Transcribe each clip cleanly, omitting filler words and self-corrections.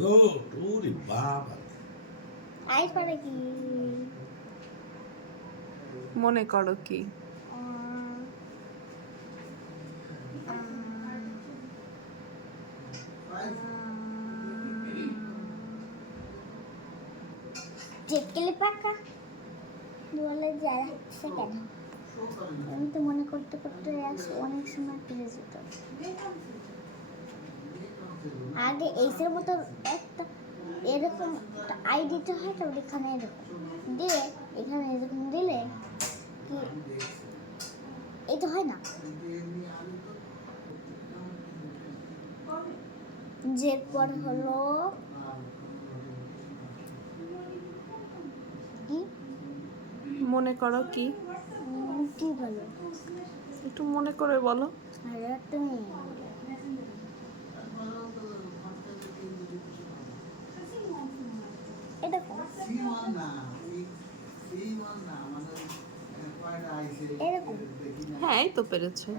Good, ওরে বাবা। I পরে কি? মনে করো কি? টেকলি পাকা বলে যাচ্ছে কেন? আমি তো মনে করতে করতে অনেক সময় ফিরে যেত। আগে এইসের মতো একটা এরকম আই দিতে হয়, তো এখানে এরকম দিয়ে এখানে এরকম দিলে কি এই তো হয় না? যে পর হলো কি? মনে করো কি? কি বলো? একটু মনে করে বলো। আরে তুমি এরকম এরকম হ্যাঁ, এই তো পেরেছো।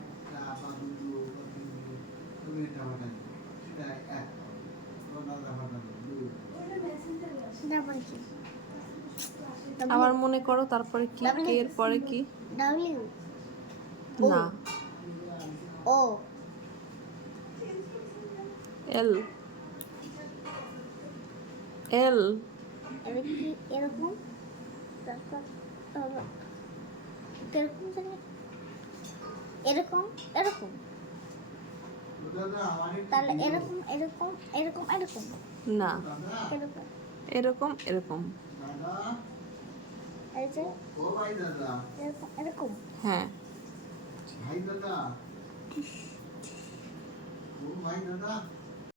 তারপরে কি? আবার মনে করো, তারপরে কি? কে এর পরে কি? ডাব্লিউ না, ও এল। এল। এবার কি এরকম? তারপর এরকম জানি এরকম এরকম, তাহলে এরকম এরকম এরকম এরকম না, এরকম এরকম এরকম। এই যে এরকম এরকম হ্যাঁ। ভাই দাদা, ও ভাই দাদা।